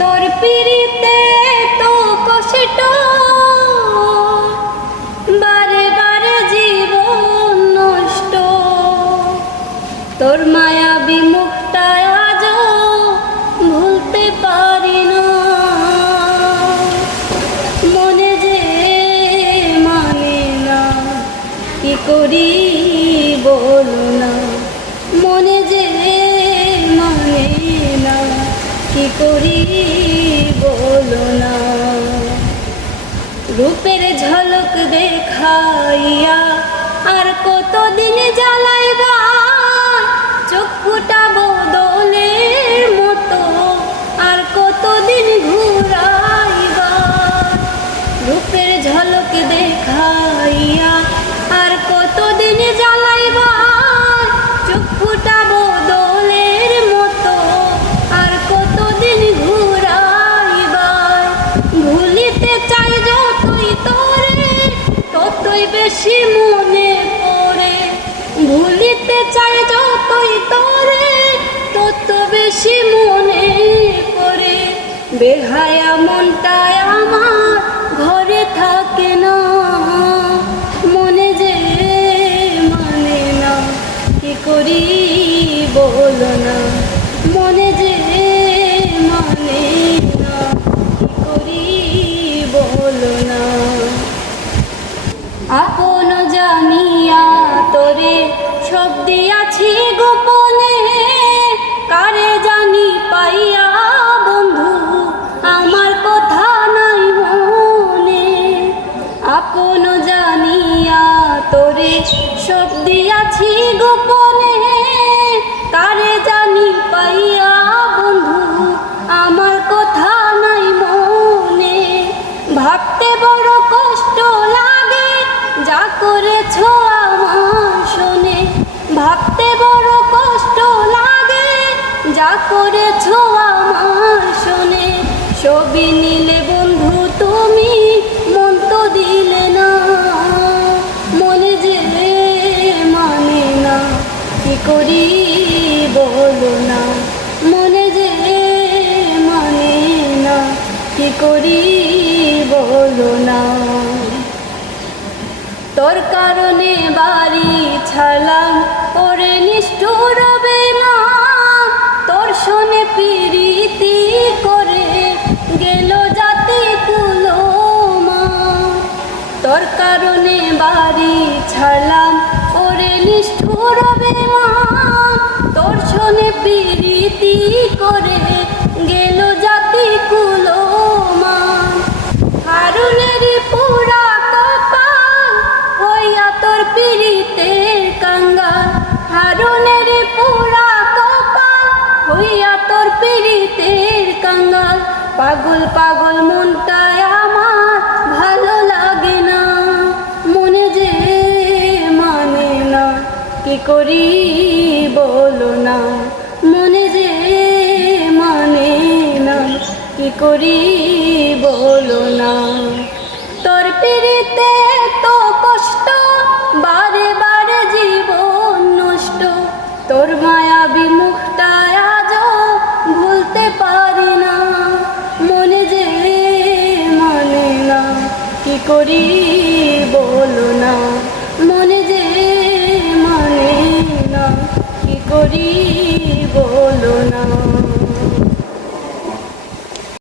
তোর পিরিতে তো কষ্ট, বারে বারে জীবন নষ্ট। তোর মায়াবী মুখটা আজও ভুলতে পারি না। মনে যে মানে না, কি করি বলো না। মনে যে মানে না, কি করি বলো না। রূপের ঝলক দেখাইয়া আর কতদিন জ্বালাইবা, চোখ ফুটাবো দোলের মতো আর কতদিন ঘুরাইবা। রূপের ঝলক দেখাইয়া আর কতদিন জ্বালাইবা, চোখ ফুটাবো দোলের মতো আর কতদিন ঘুরাইবা। ভুলিতে চাই যতই তোরে ততই বেশি মনে পড়ে। ভুলিতে চাই যতই তোরে তত বেশি মনে পড়ে। বেহায়া মনটায় আমার ঘরে থাকে না। মনে যে মানে না, কি করি বলো না। মনে যে মানে না, কি করি বলো না। আপন জানিয়া তোরে সব দিয়াছি গোপনে, কারে জানি পাইয়া বন্ধু আমার কথা নাই মনে। আপন জানিয়া তোরে সব দিয়াছি গোপনে, কারে জানি পাইয়া বন্ধু আমার কথা নাই মনে। ভাবতে বড় কষ্ট লাগে যা করেছ আমার শোনে। ভাবতে বড় কষ্ট লাগে যা করেছ আমার শোনে। সবই নিলে বন্ধু তুমি, মন তো দিলে না। মনে যে মানে না, কি করি বলো না। মনে যে মানে না, কি করি বলো না। তোর কারণে বাড়ি ছাড়লাম ওরে নিষ্ঠুর বেনা। তোর শোনে প্রীতি করে গেল জাতি কুলোমা। তোর কারণে বাড়ি ছাড়লাম ওরে নিষ্ঠুর বেনা। তোর শোনে প্রীতি করে গেল জাতি কুলোমা। হারুনের পুরা কপাল হইয়া তোর পিরিতের কাঙ্গাল। হারুনের পুরা কপাল হইয়া তোর পিরিতের কাঙ্গাল। পাগল পাগল মনটায় আমার ভালো লাগে না। মনে যে মানে না, কি করি বলো না। মনে যে মানে না, কি করি বলো না। তোর পিরিতে তো কষ্ট, বারে বারে জীবন নষ্ট। তোর মায়াবী মুখটা আজও ভুলতে পারি না। মনে যে মানে না, কি করি বলো না। মনে যে মানে না, কি করি বলো না।